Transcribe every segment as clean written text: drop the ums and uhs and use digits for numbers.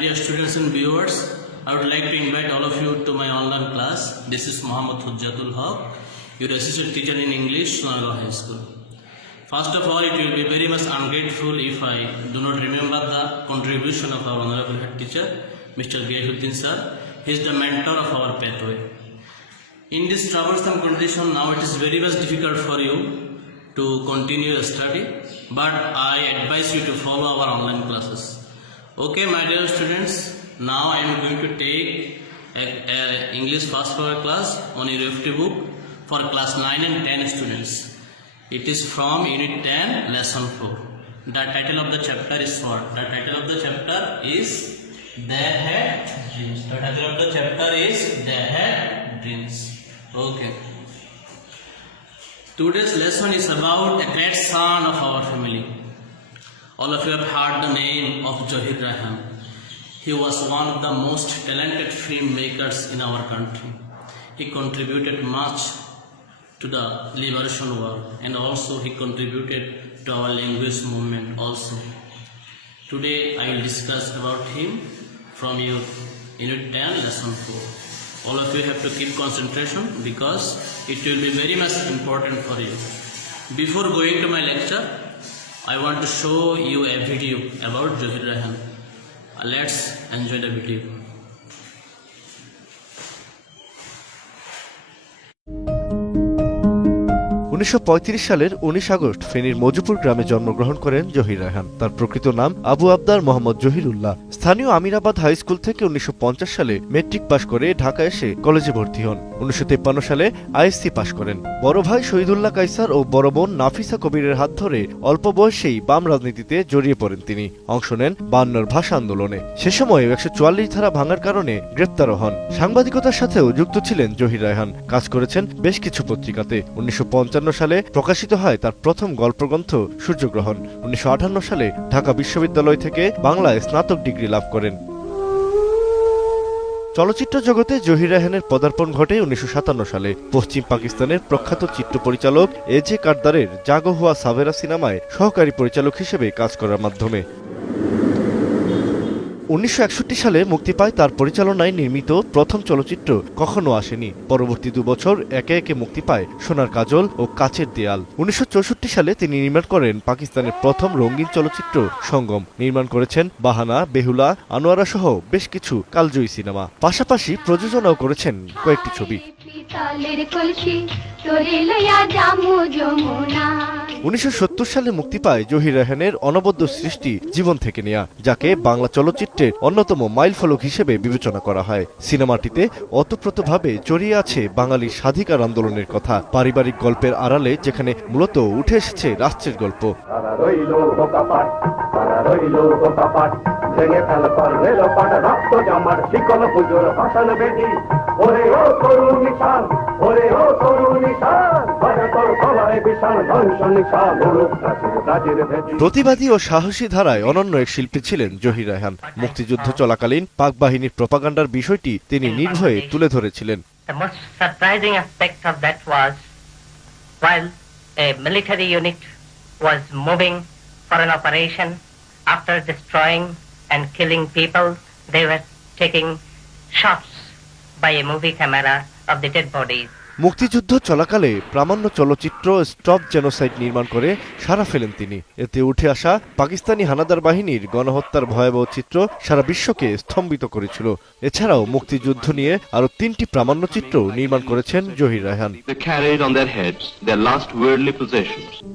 dear students and viewers, I would like to invite all of you to my online class. This is Muhammad Hujjatul Haq, your assistant teacher in English, Sonargaon High School. First of all, it will be very much ungrateful if I do not remember the contribution of our honorable head teacher, Mr. Gyahuddin sir. He is the mentor of our pathway. In this troublesome condition, now it is very much difficult for you to continue your study, but I advise you to follow our online classes. Okay, my dear students, now I am going to take a English fast forward class on your FT book for class 9 and 10 students. It is from Unit 10, Lesson 4. The title of the chapter is what? The title of the chapter is They Had Dreams. The title of the chapter is They Had Dreams. Okay. Today's lesson is about a great son of our family. All of you have heard the name of Zohir Rayhan. He was one of the most talented filmmakers in our country. He contributed much to the liberation war, and also he contributed to our language movement also. Today I will discuss about him from your Unit 10, Lesson 4. All of you have to keep concentration because it will be very much important for you. Before going to my lecture, I want to show you a video about Zohir Rayhan. Let's enjoy the video. সালের 19 August ফেনীর মজুপুর গ্রামে জন্মগ্রহণ করেন জহির রায়হান। তার প্রকৃত নাম আবু আবদার মোহাম্মদ জহিরুল্লাহ। স্থানীয় আমিরাবাদ হাই স্কুল থেকে 1950 সালে মেট্রিক পাশ করে ঢাকা এসে কলেজে ভর্তি হন। 1953 সালে আইএসসি পাশ করেন। বড় ভাই শহীদুল্লাহ কায়সার ও বড় বোন নাফিসা কবিরের হাত ধরে অল্প বয়সেই বাম রাজনীতিতে জড়িয়ে পড়েন তিনি। অংশ নেন 52 ভাষা আন্দোলনে। সে সময় 144 ধারা ভাঙার কারণে গ্রেপ্তারও হন। সাংবাদিকতার সাথেও যুক্ত ছিলেন জহির রায়হান। কাজ করেছেন বেশ কিছু পত্রিকাতে। 1955 সালে প্রকাশিত হয় তার প্রথম গল্পগ্রন্থ সূর্যগ্রহণ। 1958 সালে ঢাকা বিশ্ববিদ্যালয় থেকে বাংলায় স্নাতক ডিগ্রি লাভ করেন। চলচ্চিত্র জগতে জহির রায়হানের পদার্পণ ঘটে 1957 সালে পশ্চিম পাকিস্তানের প্রখ্যাত চিত্র পরিচালক এজে কারদারের জাগো হুয়া সাভেরা সিনেমায় সহকারী পরিচালক হিসেবে কাজ করার মাধ্যমে। 1961 সালে মুক্তি পায় তার পরিচালনায় নির্মিত প্রথম চলচ্চিত্র কখনো আসেনি। পরবর্তী 2 বছর একে একে মুক্তি পায় সোনার কাজল ও কাচের দেয়াল। 1964 সালে তিনি নির্মাণ করেন পাকিস্তানের প্রথম রঙিন চলচ্চিত্র সঙ্গম। নির্মাণ করেছেন বাহানা, বেহুলা, আনোয়ারা সহ বেশ কিছু কালজয়ী সিনেমা। পাশাপাশি প্রযোজনাও করেছেন কয়েকটি ছবি। 1970 সালে মুক্তি পায় জহির রায়হানের অনবদ্য সৃষ্টি জীবন থেকে নেয়া, যাকে বাংলা চলচ্চিত্রের অন্যতম মাইলফলক হিসেবে বিবেচনা করা হয়। সিনেমাটিতে ওতপ্রোতভাবে জড়িয়ে আছে বাঙালির স্বাধিকার আন্দোলনের কথা, পারিবারিক গল্পের আড়ালে যেখানে মূলত উঠে এসেছে রাষ্ট্রের গল্প। প্রতিবাদী ও সাহসী ধারায় অনন্য এক শিল্পী ছিলেন জহির রায়হান। মুক্তিযুদ্ধ চলাকালীন পাক বাহিনীর প্রপাগান্ডার বিষয়টি তিনি নির্ভয়ে তুলে ধরেছিলেন। The most surprising aspect of that was while a military unit was moving for an operation, after destroying and killing people, they were taking shots by a movie camera of the dead bodies. মুক্তিযুদ্ধ চলাকালে প্রামাণ্য চলচ্চিত্র stop genocide নির্মাণ করে সাড়া ফেলেন তিনি। এতে উঠে আসা পাকিস্তানি হানাদার বাহিনীর গণহত্যার ভয়াবহ চিত্র সারা বিশ্বকে স্তম্ভিত করেছিল। এছাড়াও মুক্তিযুদ্ধ নিয়ে আরো 3টি প্রামাণ্য চিত্র নির্মাণ করেছেন জহির রায়হান।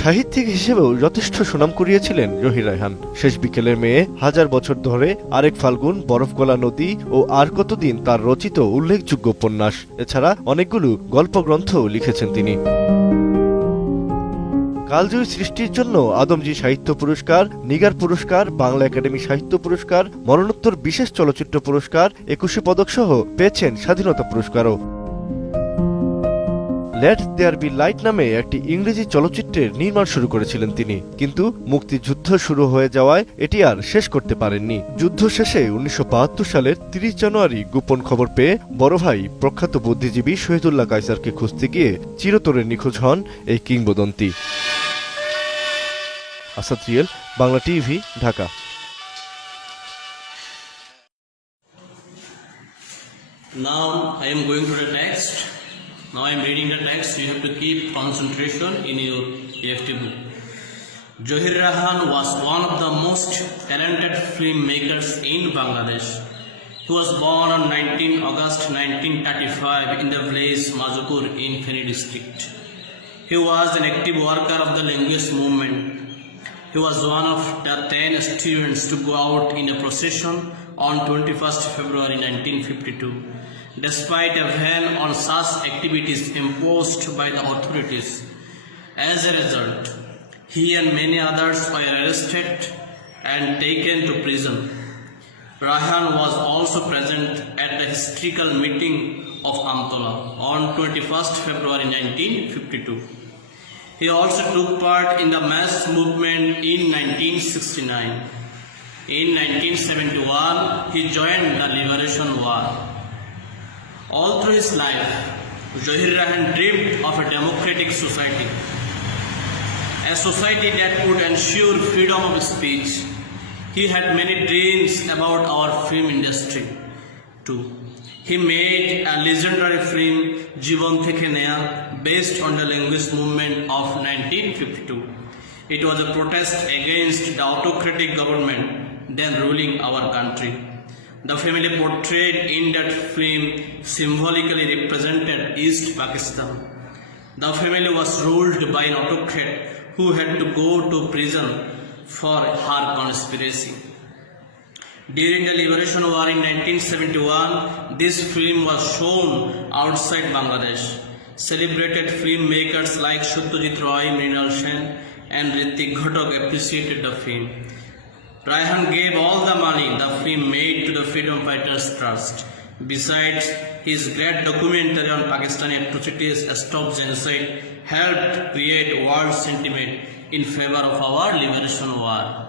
সাহিত্যিক হিসেবেও যথেষ্ট সুনাম কুড়িয়েছিলেন জহির রায়হান। শেষ বিকেলের মেয়ে, হাজার বছর ধরে, আরেক ফাল্গুন, বরফগলা নদী ও আর কতদিন তার রচিত উল্লেখযোগ্য উপন্যাস। এছাড়া অনেকগুলো গল্পগ্রন্থ লিখেছেন তিনি। কালজয়ী সৃষ্টির জন্য আদমজী সাহিত্য পুরস্কার, নিগার পুরস্কার, বাংলা একাডেমি সাহিত্য পুরস্কার, মরণোত্তর বিশেষ চলচ্চিত্র পুরস্কার, 21 পদক সহ পেয়েছেন স্বাধীনতা পুরস্কারও। লেট দেয়ার বি লাইট নামে একটি ইংরেজি চলচ্চিত্রের নির্মাণ শুরু করেছিলেন তিনি, কিন্তু মুক্তিযুদ্ধ শুরু হয়ে যাওয়ায় এটি আর শেষ করতে পারেননি। যুদ্ধ শেষে 1972 সালের 30 জানুয়ারি গোপন খবর পেয়ে বড় ভাই প্রখ্যাত বুদ্ধিজীবী শহীদুল্লাহ কায়সারকে খুঁজতে গিয়ে চিরতরে নিখোঁজ হন এই কিংবদন্তি। Asad real, Bangla TV, Dhaka. Now I am going to the text. Now I am reading the text. You have to keep concentration in your EFT book. Johir Rahan was one of the most talented filmmakers in Bangladesh. He was born on 19 August 1935 in the village Mazupur in Feni district. He was an active worker of the linguist movement. He was one of the 10 students to go out in a procession on 21st February 1952. Despite a ban on such activities imposed by the authorities, as a result, he and many others were arrested and taken to prison. Rahan was also present at the historical meeting of Amtola on 21st February 1952. He also took part in the mass movement in 1969. In 1971, he joined the Liberation War. All through his life, Johir Rahan dreamed of a democratic society, a society that would ensure freedom of speech. He had many dreams about our film industry too. He made a legendary film, Jibon Theke Neya, based on the linguist movement of 1952. It was a protest against the autocratic government then ruling our country. The family portrayed in that film symbolically represented East Pakistan. The family was ruled by an autocrat who had to go to prison for her conspiracy. During the Liberation War in 1971, this film was shown outside Bangladesh. Celebrated filmmakers like Satyajit Roy, Mrinal Sen, and Ritik Ghatak appreciated the film. Rahan gave all the money the film made to the Freedom Fighters Trust. Besides, his great documentary on Pakistani atrocities, Stop Genocide, helped create world sentiment in favor of our liberation war.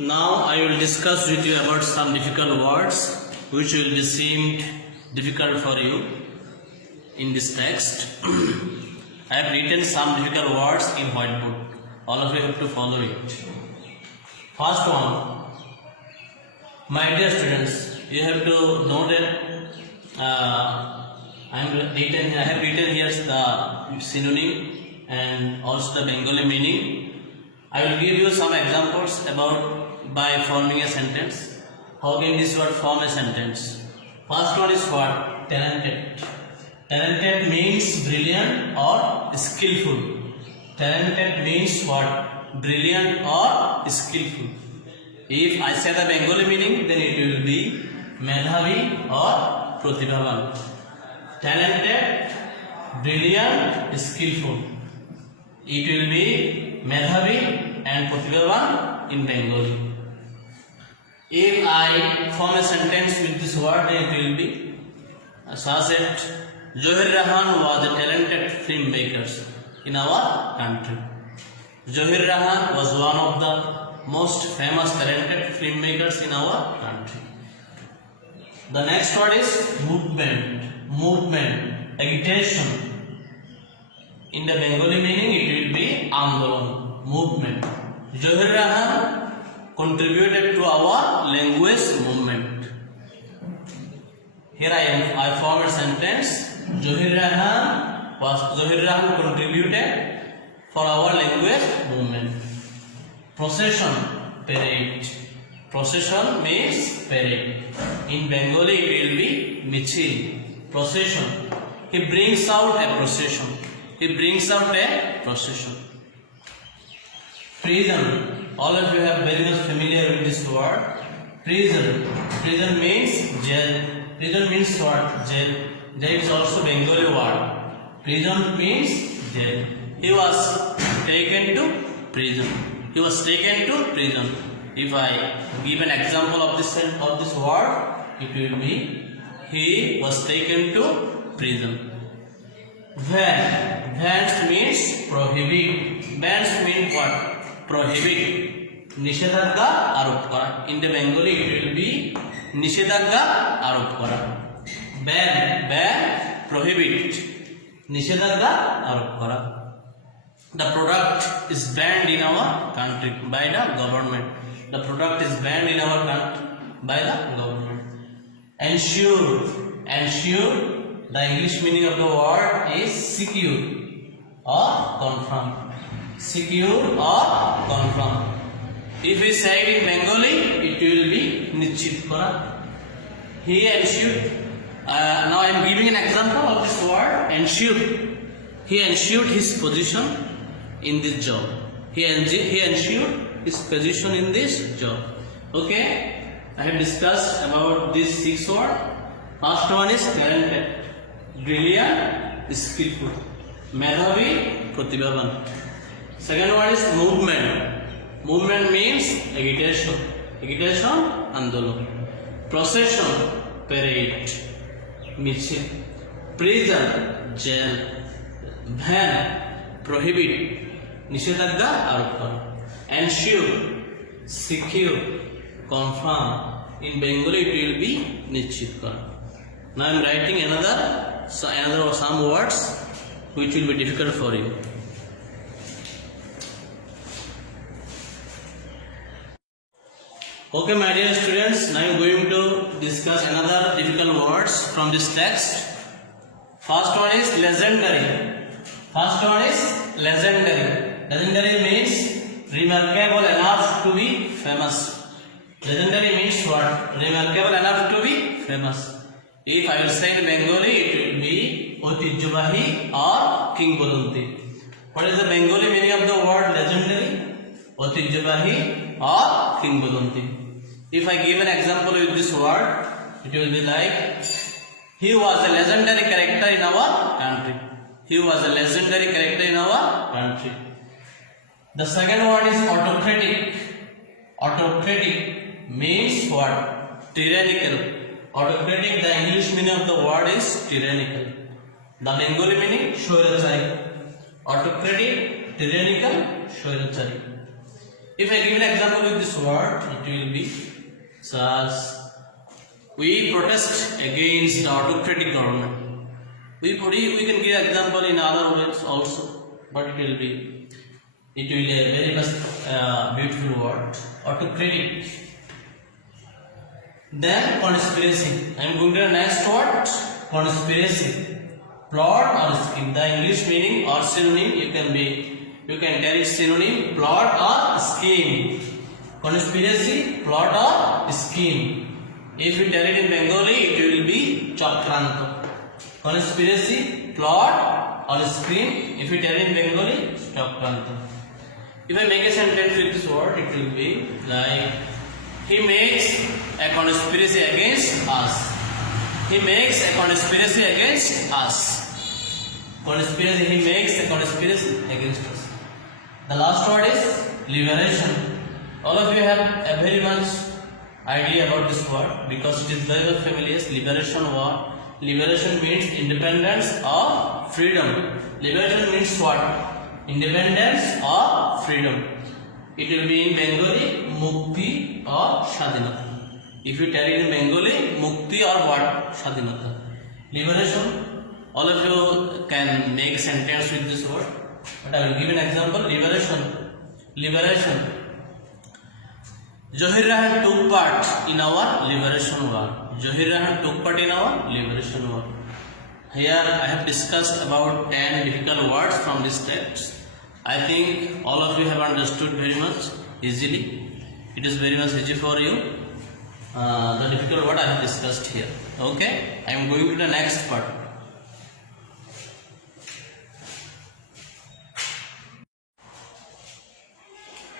Now I will discuss with you about some difficult words which will be seemed difficult for you in this text. I have written some difficult words in whiteboard. All of you have to follow it. First one, my dear students, you have to know that I have written here the synonym and also the Bengali meaning. I will give you some examples about by forming a sentence. How can this word form a sentence? First one is what? Talented. Talented means brilliant or skillful. Talented means what? Brilliant or skillful. If I say the Bengali meaning, then it will be Medhavi or Pratibhavan. Talented, brilliant, skillful. It will be Medhavi and Pratibhavan in Bengali. If I form a sentence with this word, then it will be such that Johir Rahan was a talented filmmaker in our country. Johir Rahan was one of the most famous talented filmmakers in our country. The next word is movement, agitation. In the Bengali meaning, it will be Andolan, movement. Johir Rahan contributed to our language movement. Here I form a sentence. Johir Rahan contributed for our language movement. Procession, parade. Procession means parade. In Bengali it will be michil. Procession. He brings out a procession. He brings out a procession. Prison. All of you have very much familiar with this word. Prison. Prison means jail. Prison means what? Jail. There is also Bengali word. Prison means jail. He was taken to prison. He was taken to prison. If I give an example of this word, it will be he was taken to prison. Ban. Bans means prohibit. Bans mean what? Prohibit. নিষেধাজ্ঞা আরোপ করা. In the Bengali it will be নিষেধাজ্ঞা আরোপ করা. Ban, prohibit. নিষেধাজ্ঞা আরোপ করা. The product is banned in our country by the government. The product is banned in our country by the government. Ensure. Ensure. The English meaning of the word is secure or confirm. Secure or confirm. If we say it in Bengali, it will be nichit kora. He ensured. Now I am giving an example of this word ensure. He ensured his position in this job. He ensured his position in this job. Okay, I have discussed about these 6 words. First one is talented, brilliant, skillful, medhavi, pratibhavan. Second one is movement. Movement means agitation. Agitation, andolon. Procession, parade, michil. Prison, jail. Ban, prohibit. Nishedagga, arop kora. Ensure, secure, confirm. In Bengali it will be nichit kora. Now I am writing another some words which will be difficult for you. Okay, my dear students, now I am going to discuss another difficult words from this text. First one is legendary. First one is legendary. Legendary means remarkable enough to be famous. Legendary means what? Remarkable enough to be famous. If I will say in Bengali, it will be Otijjobahi or Kingbolonti. What is the Bengali meaning of the word legendary? Otijjobahi or Kingbolonti. If I give an example with this word, it will be like, he was a legendary character in our country. He was a legendary character in our country. The second word is autocratic. Autocratic means what? Tyrannical. Autocratic, the English meaning of the word is tyrannical. The Bengali meaning, Shoirachari. Autocratic, tyrannical, Shoirachari. If I give an example with this word, it will be such. We protest against the autocratic government. We can give example in other words also, but it will be a very much beautiful word. Autocratic. Then conspiracy. I am going to the next word. Conspiracy. Plot or scheme. The English meaning or synonym you can tell it synonym, plot or scheme. Conspiracy, plot or scheme. If you tell it in Bengali, it will be chakranta. Conspiracy, plot or scheme. If you tell it in Bengali, chakranta. If I make a sentence with this word, it will be like, he makes a conspiracy against us. He makes a conspiracy against us. Conspiracy, he makes a conspiracy against us. The last word is liberation. All of you have a very much idea about this word because it is very well familiar. Liberation word. Liberation means independence or freedom. Liberation means what? Independence or freedom. It will be in Bengali, mukti or shadinata. If you tell it in Bengali, mukti or what? Shadinata. Liberation. All of you can make a sentence with this word. But I will give an example. Liberation. Liberation. Johir Rahan took part in our liberation war. Johir Rahan took part in our liberation war. Here I have discussed about 10 difficult words from this text. I think all of you have understood very much easily. It is very much easy for you. The difficult word I have discussed here. Okay, I am going to the next part.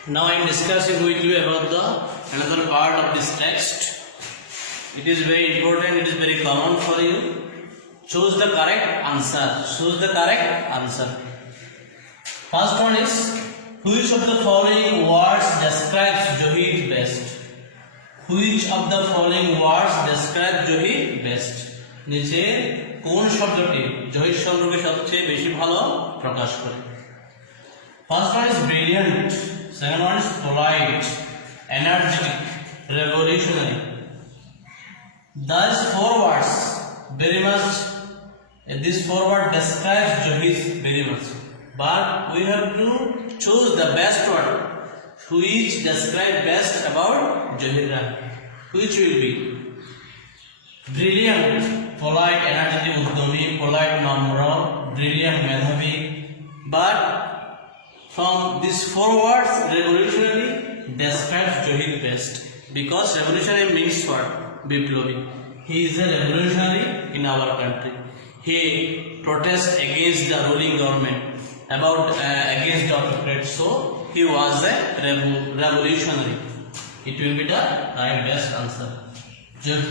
Now I am discussing with you about another part of this text. It is very important. It is very common for you. Choose the correct answer. Choose the correct answer. First one is, which of the following words describes Johir best? Which of the following words describe Johir best? নিচে কোন শব্দটি জহির সম্পর্কে সবচেয়ে বেশি ভালো প্রকাশ করে? First one is brilliant. Second one is polite, energetic, revolutionary. These 4 words very much. These 4 words describe Johir very much. but we have to choose the best one, which describe best about Johir Rahan. Which will be brilliant, polite, energetic, uddomi, polite, namra, brilliant, medhavi. But from these 4 words, revolutionary describes Johir best, because revolutionary means what? Biplobi. He is a revolutionary in our country. He protests against the ruling government, against the autocrat. So he was a revolutionary. It will be the right best answer.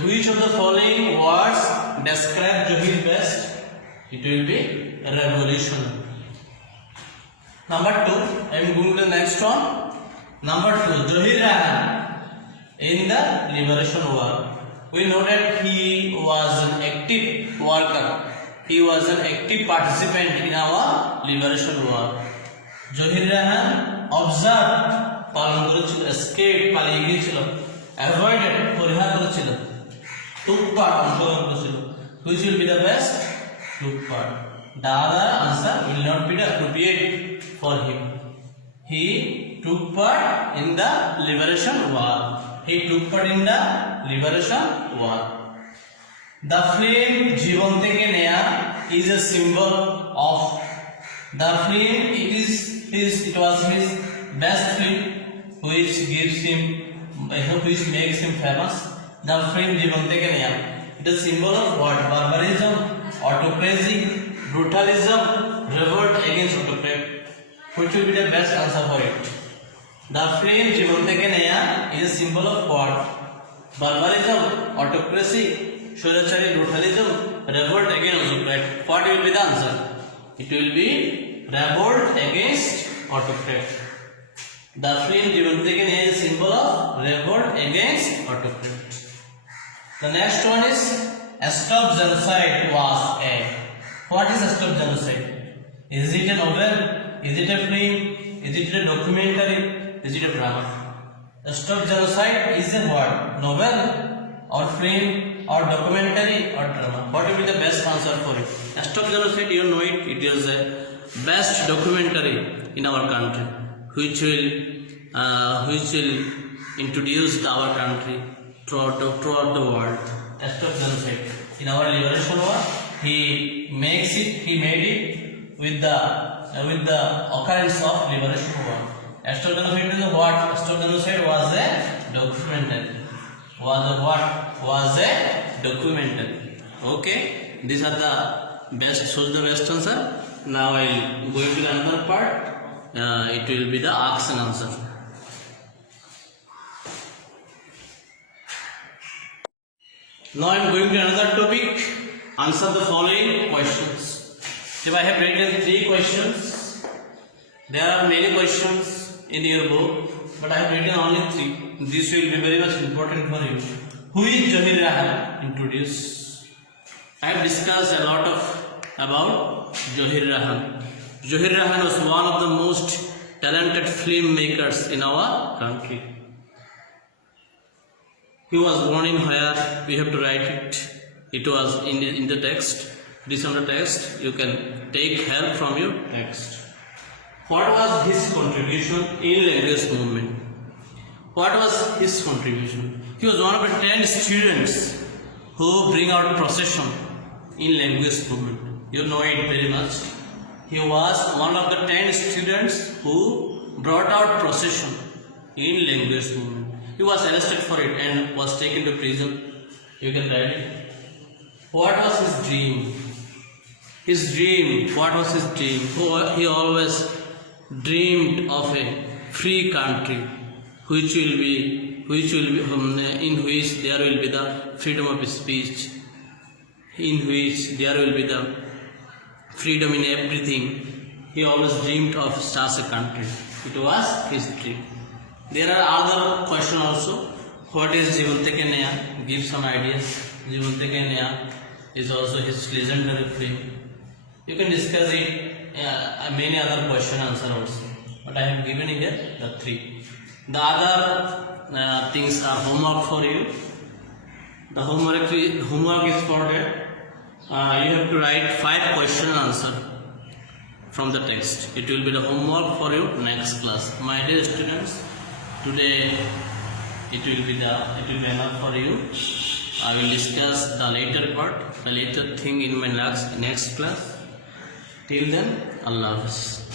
Which of the following words describe Johir best? It will be revolutionary. Number 2, I am going to the next one. Number 2, Johir Rahan in the Liberation War. We know that he was an active worker. He was an active participant in our Liberation War. Johir Rahan observed, পালন করেছিল, escaped, পালিয়ে গিয়েছিল, avoided, পরিহার করেছিল, took part, অংশগ্রহণ করেছিল. Which will be the best? Took part. The other answer will not be appropriate for him. He took part in the Liberation War. He took part in the Liberation War. The film Jeevan Theke Neya is a symbol of the film. It was his best film, which makes him famous. The film Jeevan Theke Neya, it is a symbol of what? Barbarism, autocracy, brutalism, revolt against autocrat. Which will be the best answer for it? The film Jeevan Theke Neya is a symbol of what? Barbarism, autocracy, Shorachari, brutalism, revolt against autocrat. What will be the answer? It will be revolt against autocrat. The film Jeevan Theke Neya is a symbol of revolt against autocrat. The next one is Stop Genocide was a. What is Stop Genocide? Is it a novel? Is it a film? Is it a documentary? Is it a drama? Stop Genocide is a what? Novel or film or documentary or drama? What will be the best answer for it? Stop Genocide, you know it. It is a best documentary in our country, which will introduce our country throughout the world. Stop Genocide. In our Liberation War, he made it with the occurrence of Liberation War. Stop Genocide is what? Stop Genocide was a documentary. Was a documentary. Okay, these are the best. Choose the best answer. Now I will go into another part. It will be the ask and answer. Now I am going to another topic. Answer the following questions. If I have written 3 questions, there are many questions in your book, but I have written only 3. This will be very much important for you. Who is Johir Rahan? Introduce. I have discussed a lot about Johir Rahan. Johir Rahan was one of the most talented filmmakers in our country. He was born in where? We have to write it. It was in the text. This on the text. You can take help from your text. What was his contribution in language movement? What was his contribution? He was one of the 10 students who bring out procession in language movement. You know it very much. He was one of the 10 students who brought out procession in language movement. He was arrested for it and was taken to prison. You can write it. What was his dream? What was his dream? He always dreamed of a free country, in which there will be the freedom of speech, in which there will be the freedom in everything. He always dreamed of such a country. It was his dream. There are other questions also. What is Jeevan Theke Neya? Give some ideas. Jeevan Theke Neya is also his legendary film. You can discuss it. Many other question answer also. But I have given here the 3. The other things are homework for you. The homework is for that. You have to write 5 question answer. from the text. It will be the homework for you next class. My dear students, today it will be enough for you. I will discuss the later part, the later thing in my next class. Till then, Allah Hafiz.